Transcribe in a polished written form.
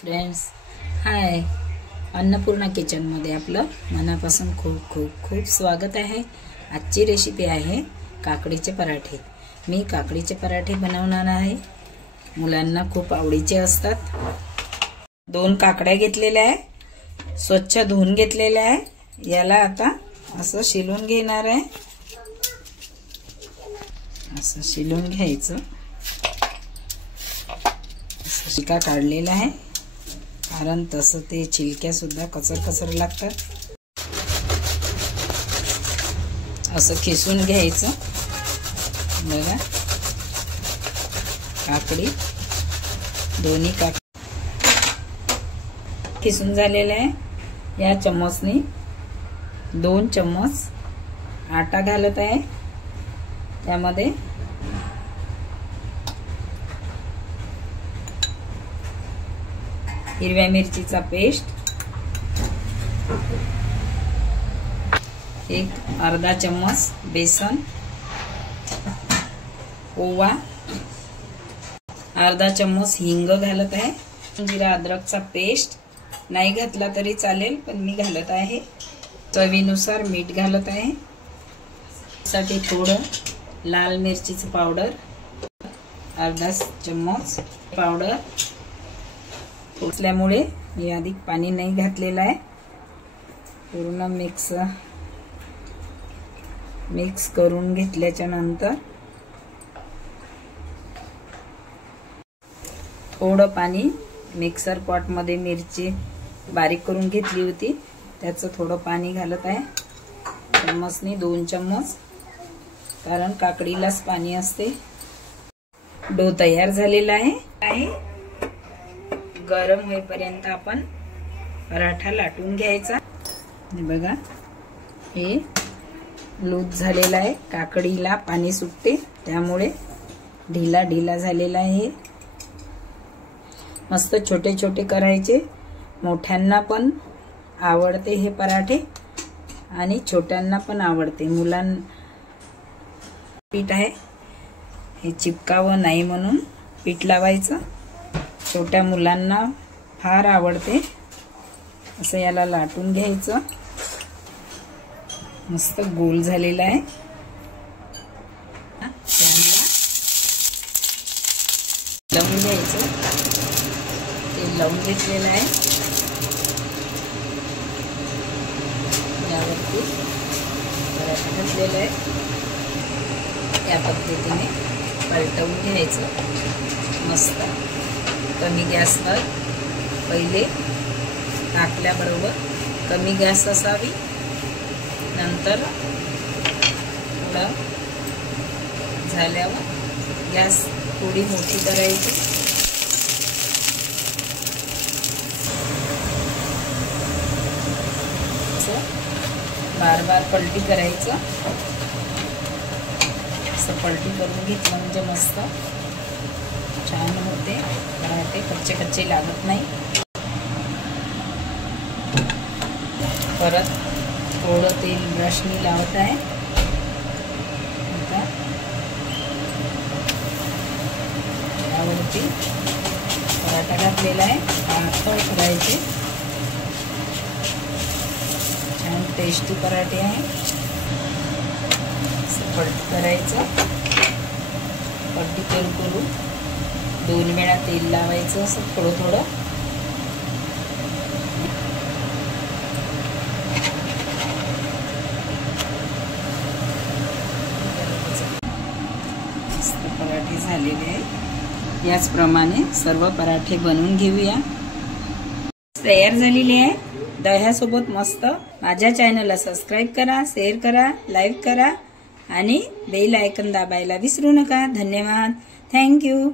Friends, हाय. Annapurna kitchen मध्ये आपलं मनापासून खूप खूप खूप स्वागत आहे. आजची रेसिपी आहे काकडीचे पराठे. मी काकडीचे पराठे बनवणार आहे. मुलांना खूप आवडीचे असतात. 2 काकड्या घेतलेल्या आहे, स्वच्छ धुवून घेतलेल्या आहे. याला आता असं शिलून घेणार आहे. असं शिलून घ्यायचं. छिलका काढलेला आहे, कारण तसं ते छिलक्या सुद्धा कचर लागतात. असं खिसून घ्यायचं. बघा, काकडी दोन्ही खिसून झालेले आहे. या चम्मचने 2 चम्मच आटा घालत आहे. त्यामध्ये हिरव्या मिरचीचा पेस्ट, एक अर्धा चम्मच बेसन, ओवा, अर्धा चम्मच हिंग घालत आहे. जिरा अद्रकचा पेस्ट नाही घातला तरी चालेल, पण मी घालत आहे. चवीनुसार मीठ घालत आहे. साठी थोडं लाल मिरचीचं पावडर, अर्धा चम्मच पावडर असल्यामुळे मी अधिक पाणी नाही घातलेलं आहे. पूर्ण मिक्स करून घेतल्याच्या नंतर थोडं पाणी मिक्सर पॉट मध्ये मिरची बारीक करून घेतली होती, त्याचं थोडं पाणी घालत आहे. चम्मचने 2 चम्मच, कारण काकडीलाच पाणी असते. डो तयार झालेला आहे. गरम होईपर्यंत आपण पराठा लाटून घ्यायचा. बघा, हे लूज झालेला आहे. काकडीला पाणी सुटते, त्यामुळे ढिला झालेला आहे. मस्त छोटे छोटे करायचे. मोठ्यांना पण आवडते हे पराठे आणि छोट्यांना पण आवडते. मुलांना पीठ आहे, हे चिपकावं नाही म्हणून पीठ लावायचं. छोट्या मुलांना फार आवडते. असं याला लाटून घ्यायचं. मस्त गोल झालेला आहे. लावून घ्यायचं. ते लावून घेतलेलं आहे. यावरती पराठा घातलेला आहे. या पद्धतीने पलटवून घ्यायचं. मस्त कमी गॅसवर पहिले टाकल्याबरोबर कमी गॅस असावी. नंतर थोडा झाल्यावर गॅस थोडी मोठी करायची. बार पलटी करायचं. असं पलटी करून घेतलं म्हणजे मस्त छान होते पराठे. कच्चे लागत नाही. परत थोडं तेल ब्रशनी लावत आहे. यावरती पराठा घातलेला आहे. पातळ करायचे. छान टेस्टी पराठे आहे. पलटी करायचं. पलटी करून 2 वेळा तेल लावायचं. असं थोडं मस्त पराठे झालेले आहेत. याचप्रमाणे सर्व पराठे बनवून घेऊया. तयार झालेले आहे. दह्यासोबत मस्त. माझ्या चॅनलला सबस्क्राईब करा, शेअर करा, लाईक करा आणि बेल आयकॉन दाबायला विसरू नका. धन्यवाद. थँक्यू.